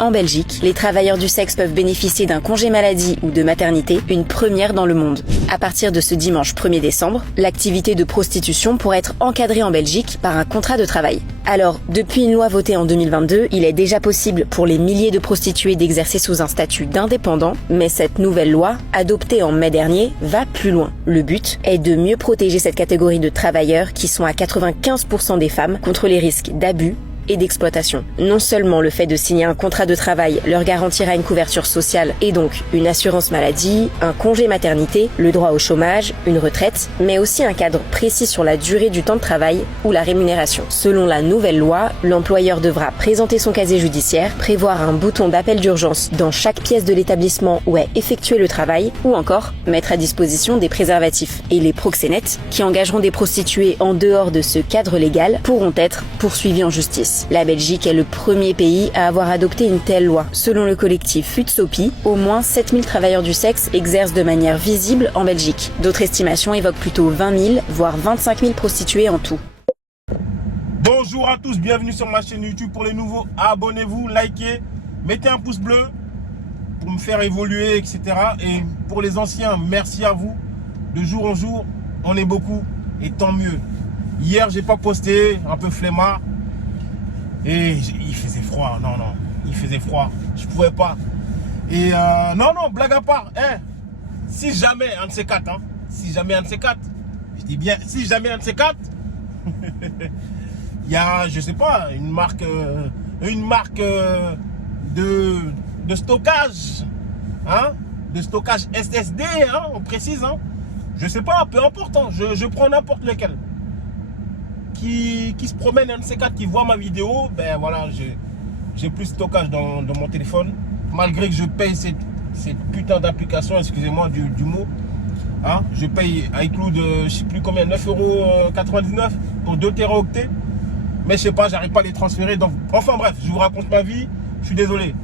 En Belgique, les travailleurs du sexe peuvent bénéficier d'un congé maladie ou de maternité, une première dans le monde. À partir de ce dimanche 1er décembre, l'activité de prostitution pourrait être encadrée en Belgique par un contrat de travail. Alors, depuis une loi votée en 2022, il est déjà possible pour les milliers de prostituées d'exercer sous un statut d'indépendant, mais cette nouvelle loi, adoptée en mai dernier, va plus loin. Le but est de mieux protéger cette catégorie de travailleurs qui sont à 95% des femmes contre les risques d'abus et d'exploitation. Non seulement le fait de signer un contrat de travail leur garantira une couverture sociale et donc une assurance maladie, un congé maternité, le droit au chômage, une retraite, mais aussi un cadre précis sur la durée du temps de travail ou la rémunération. Selon la nouvelle loi, l'employeur devra présenter son casier judiciaire, prévoir un bouton d'appel d'urgence dans chaque pièce de l'établissement où est effectué le travail ou encore mettre à disposition des préservatifs. Et les proxénètes, qui engageront des prostituées en dehors de ce cadre légal, pourront être poursuivis en justice. La Belgique est le premier pays à avoir adopté une telle loi. Selon le collectif Futsopi, au moins 7000 travailleurs du sexe exercent de manière visible en Belgique. D'autres estimations évoquent plutôt 20 000, voire 25 000 prostituées en tout. Bonjour à tous, bienvenue sur ma chaîne YouTube. Pour les nouveaux, abonnez-vous, likez, mettez un pouce bleu pour me faire évoluer, etc. Et pour les anciens, merci à vous. De jour en jour, on est beaucoup et tant mieux. Hier, j'ai pas posté, un peu flemmard. Et il faisait froid, non, il faisait froid, je pouvais pas. Et non, blague à part, hein, si jamais un de ces quatre, je dis bien, si jamais un de ces quatre, il y a, je sais pas, une marque de stockage, hein, de stockage SSD, hein, on précise, hein, je sais pas, peu importe, hein, je prends n'importe lequel. Qui se promène, un de ces quatre qui voit ma vidéo, ben voilà, j'ai plus de stockage dans mon téléphone, malgré que je paye cette putain d'application, excusez-moi du mot, hein, je paye iCloud, je sais plus combien, 9,99 € pour 2 téraoctets, mais je sais pas, j'arrive pas à les transférer, donc, enfin bref, je vous raconte ma vie, je suis désolé.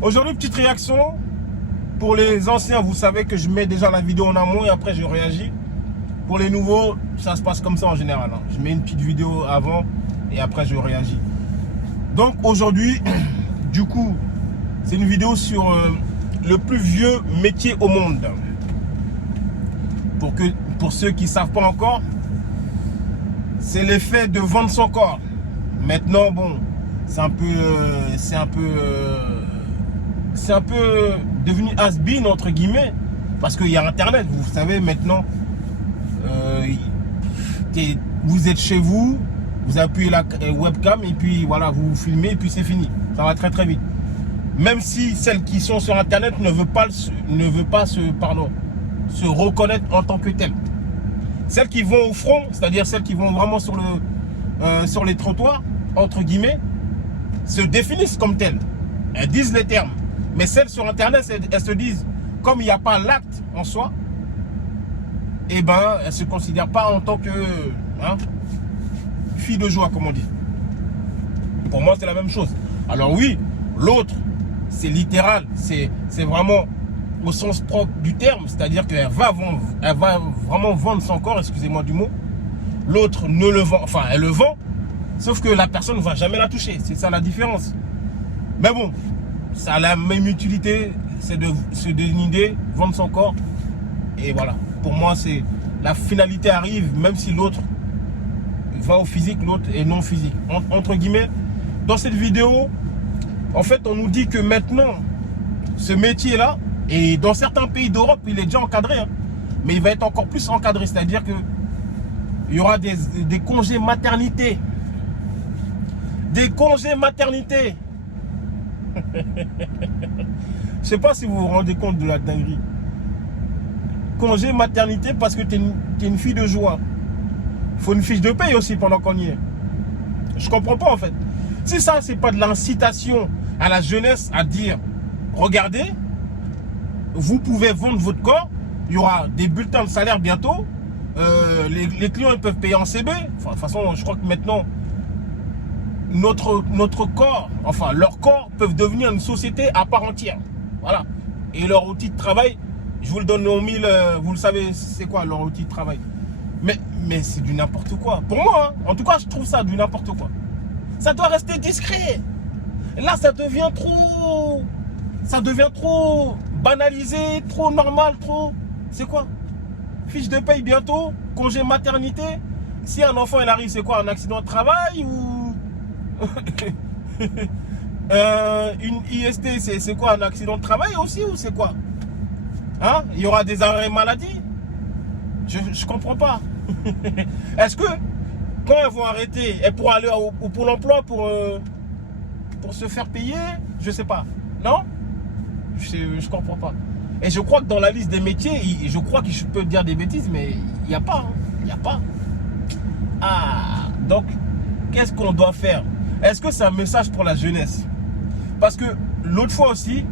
Aujourd'hui, petite réaction, pour les anciens, vous savez que je mets déjà la vidéo en amont et après je réagis. Pour les nouveaux, ça se passe comme ça en général. Hein. Je mets une petite vidéo avant et après je réagis. Donc aujourd'hui, du coup, c'est une vidéo sur le plus vieux métier au monde. Pour ceux qui ne savent pas encore, c'est l'effet de vendre son corps. Maintenant, bon, c'est un peu devenu has-been entre guillemets, parce qu'il y a Internet, vous savez maintenant. Vous êtes chez vous, vous appuyez la webcam et puis voilà, vous filmez et puis c'est fini. Ça va très très vite. Même si celles qui sont sur Internet ne veulent pas se reconnaître en tant que telles. Celles qui vont au front, c'est-à-dire celles qui vont vraiment sur les trottoirs, entre guillemets, se définissent comme telles. Elles disent les termes. Mais celles sur Internet, elles se disent, comme il n'y a pas l'acte en soi, eh ben, elle ne se considère pas en tant que fille de joie, comme on dit. Pour moi, c'est la même chose. Alors oui, l'autre, c'est littéral, c'est vraiment au sens propre du terme, c'est-à-dire qu'elle va vraiment vendre son corps, excusez-moi du mot. L'autre ne le vend, enfin, elle le vend, sauf que la personne ne va jamais la toucher. C'est ça la différence. Mais bon, ça a la même utilité, c'est de se dénider, vendre son corps, et voilà. Pour moi, c'est la finalité arrive, même si l'autre va au physique, l'autre est non physique. Entre guillemets, dans cette vidéo, en fait, on nous dit que maintenant, ce métier-là, et dans certains pays d'Europe, il est déjà encadré, hein, mais il va être encore plus encadré. C'est-à-dire que il y aura des congés maternité. Des congés maternité. Je sais pas si vous vous rendez compte de la dinguerie. Congé maternité parce que t'es une fille de joie. Il faut une fiche de paye aussi pendant qu'on y est. Je comprends pas en fait. Si ça c'est pas de l'incitation à la jeunesse à dire regardez, vous pouvez vendre votre corps, il y aura des bulletins de salaire bientôt, les clients ils peuvent payer en CB. Enfin, de toute façon je crois que maintenant notre corps, enfin leurs corps peuvent devenir une société à part entière. Voilà. Et leur outil de travail, je vous le donne en mille, vous le savez, c'est quoi leur outil de travail. Mais c'est du n'importe quoi. Pour moi, hein, en tout cas, je trouve ça du n'importe quoi. Ça doit rester discret. Et là, ça devient trop banalisé, trop normal, trop... C'est quoi? Fiche de paye bientôt, congé maternité. Si un enfant il arrive, c'est quoi? Un accident de travail ou une IST, c'est quoi? Un accident de travail aussi ou c'est quoi? Hein? Il y aura des arrêts maladie? Je comprends pas. Est-ce que quand elles vont arrêter, elles pourront aller au Pôle emploi pour se faire payer? Je sais pas. Non? Je comprends pas. Et je crois que dans la liste des métiers, je crois que je peux dire des bêtises, mais il n'y a pas. Il n'y a pas. Ah, donc, qu'est-ce qu'on doit faire? Est-ce que c'est un message pour la jeunesse? Parce que l'autre fois aussi,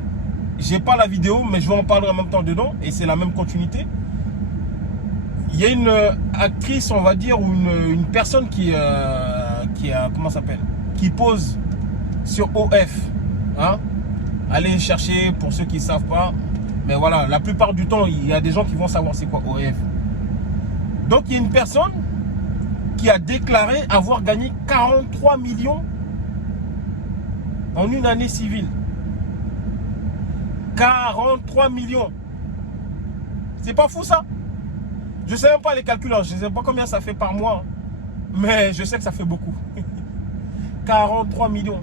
j'ai pas la vidéo, mais je vais en parler en même temps dedans, et c'est la même continuité. Il y a une actrice, on va dire, ou une personne qui comment ça s'appelle? Qui pose sur OF. Hein? Allez chercher pour ceux qui ne savent pas. Mais voilà, la plupart du temps, il y a des gens qui vont savoir c'est quoi OF. Donc, il y a une personne qui a déclaré avoir gagné 43 millions en une année civile. 43 millions. C'est pas fou ça? Je ne sais même pas les calculs, je ne sais pas combien ça fait par mois. Mais je sais que ça fait beaucoup. 43 millions.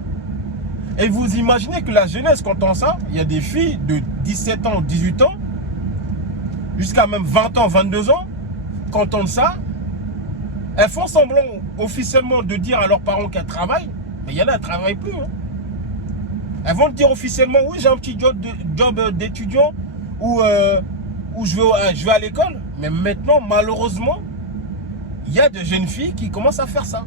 Et vous imaginez que la jeunesse, quand on entend ça, il y a des filles de 17 ans, 18 ans, jusqu'à même 20 ans, 22 ans, quand on entend ça, elles font semblant officiellement de dire à leurs parents qu'elles travaillent, mais il y en a, elles ne travaillent plus. Hein. Elles vont dire officiellement, oui, j'ai un petit job d'étudiant ou je vais à l'école. Mais maintenant, malheureusement, il y a des jeunes filles qui commencent à faire ça.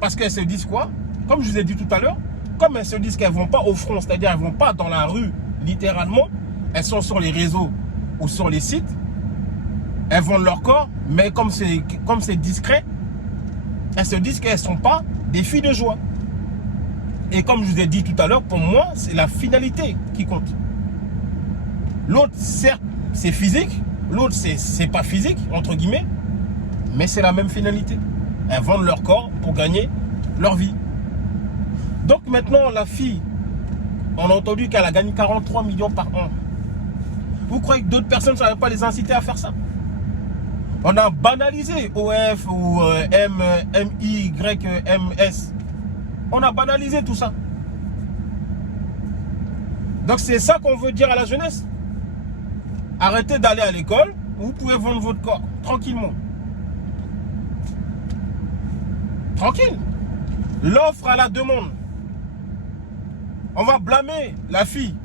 Parce qu'elles se disent quoi? Comme je vous ai dit tout à l'heure, comme elles se disent qu'elles ne vont pas au front, c'est-à-dire elles ne vont pas dans la rue, littéralement, elles sont sur les réseaux ou sur les sites, elles vendent leur corps, mais comme c'est discret, elles se disent qu'elles ne sont pas des filles de joie. Et comme je vous ai dit tout à l'heure, pour moi, c'est la finalité qui compte. L'autre, certes, c'est physique, l'autre, c'est pas physique, entre guillemets, mais c'est la même finalité. Elles vendent leur corps pour gagner leur vie. Donc maintenant, la fille, on a entendu qu'elle a gagné 43 millions par an. Vous croyez que d'autres personnes ne seraient pas les inciter à faire ça? On a banalisé OF ou MYMS. On a banalisé tout ça. Donc c'est ça qu'on veut dire à la jeunesse. Arrêtez d'aller à l'école, vous pouvez vendre votre corps tranquillement. Tranquille. L'offre à la demande. On va blâmer la fille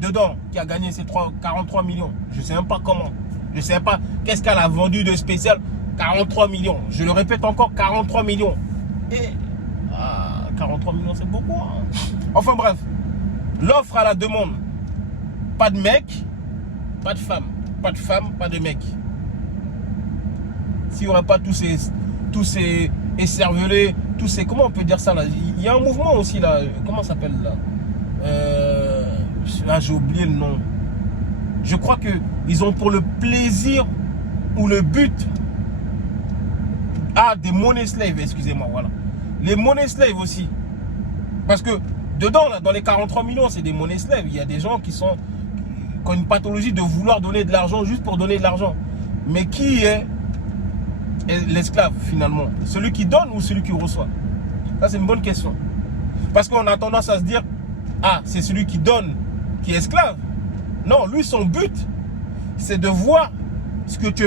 dedans qui a gagné ces 43 millions. Je ne sais même pas comment. Je ne sais pas qu'est-ce qu'elle a vendu de spécial. 43 millions. Je le répète encore, 43 millions. Et 43 millions, c'est beaucoup. Hein. Enfin bref. L'offre à la demande. Pas de mec, pas de femme. Pas de femme, pas de mec. S'il n'y aurait pas tous ces écervelés, tous ces... Comment on peut dire ça là? Il y a un mouvement aussi là. Comment ça s'appelle là? Là j'ai oublié le nom. Je crois qu'ils ont pour le plaisir ou le but. Ah, des money slaves, excusez-moi, voilà. Les money slaves aussi. Parce que dedans, là, dans les 43 millions, c'est des money slaves. Il y a des gens qui ont une pathologie de vouloir donner de l'argent juste pour donner de l'argent. Mais qui est l'esclave finalement? Celui qui donne ou celui qui reçoit? Ça, c'est une bonne question. Parce qu'on a tendance à se dire, ah, c'est celui qui donne qui est esclave. Non, lui, son but, c'est de voir ce que tu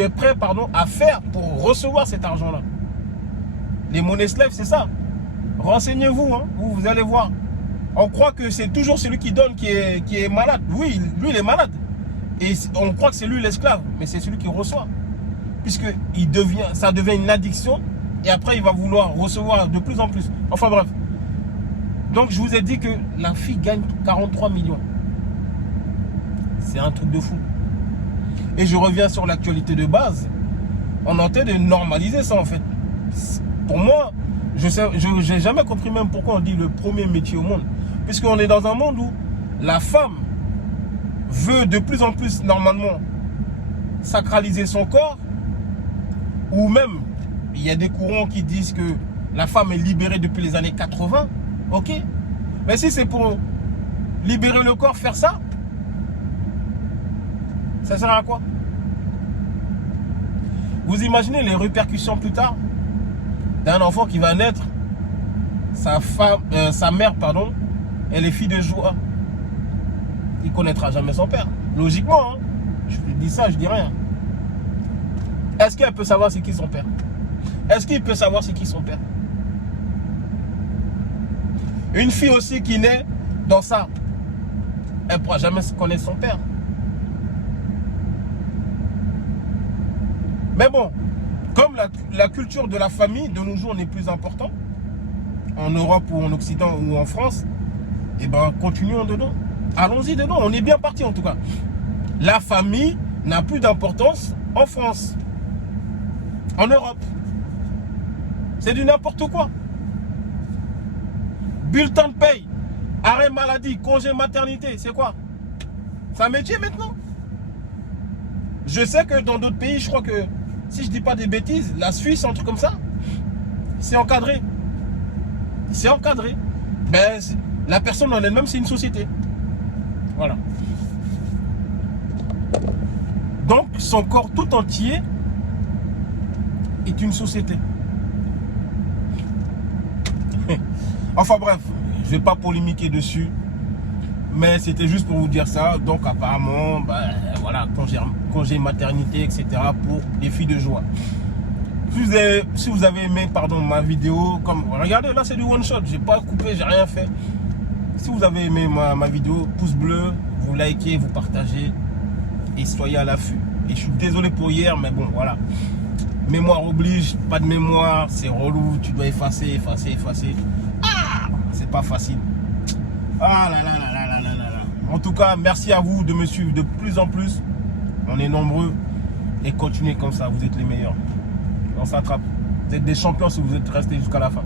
es prêt à faire pour recevoir cet argent-là. Les monnaies slaves, c'est ça. Renseignez-vous, hein, vous allez voir. On croit que c'est toujours celui qui donne qui est malade. Oui, lui, il est malade. Et on croit que c'est lui l'esclave, mais c'est celui qui reçoit. Puisque ça devient une addiction, et après, il va vouloir recevoir de plus en plus. Enfin bref. Donc, je vous ai dit que la fille gagne 43 millions. C'est un truc de fou. Et je reviens sur l'actualité de base. On est en train de normaliser ça, en fait. Pour moi, je n'ai jamais compris même pourquoi on dit le premier métier au monde. Puisqu'on est dans un monde où la femme veut de plus en plus, normalement, sacraliser son corps. Ou même, il y a des courants qui disent que la femme est libérée depuis les années 80. ok. Mais si c'est pour libérer le corps, faire ça, ça sert à quoi? Vous imaginez les répercussions plus tard d'un enfant qui va naître, sa mère, pardon, elle est fille de joie. Il ne connaîtra jamais son père. Logiquement, hein. Je dis ça, je dis rien. Est-ce qu'elle peut savoir c'est qui son père? Est-ce qu'il peut savoir c'est qui son père? Une fille aussi qui naît dans ça, elle ne pourra jamais connaître son père. Mais bon, comme la culture de la famille de nos jours n'est plus importante, en Europe ou en Occident ou en France, eh ben continuons dedans. Allons-y dedans, on est bien parti en tout cas. La famille n'a plus d'importance en France, en Europe. C'est du n'importe quoi. Bulletin de paye, arrêt maladie, congé maternité, c'est quoi? C'est un métier maintenant. Je sais que dans d'autres pays, je crois que, si je dis pas des bêtises, la Suisse, un truc comme ça, c'est encadré. C'est encadré. Ben, la personne en elle-même, c'est une société. Voilà. Donc, son corps tout entier est une société. Enfin bref, je ne vais pas polémiquer dessus. Mais c'était juste pour vous dire ça. Donc apparemment, ben, voilà, congé maternité, etc. pour les filles de joie. Si vous avez aimé, pardon, ma vidéo, comme regardez, là c'est du one shot, j'ai pas coupé, j'ai rien fait. Si vous avez aimé ma vidéo, pouce bleu, vous likez, vous partagez et soyez à l'affût. Et je suis désolé pour hier, mais bon, voilà. Mémoire oblige, pas de mémoire, c'est relou, tu dois effacer. Ah, c'est pas facile. Ah là là là là là là là. En tout cas, merci à vous de me suivre de plus en plus. On est nombreux et continuez comme ça, vous êtes les meilleurs. On s'attrape. Vous êtes des champions si vous êtes restés jusqu'à la fin.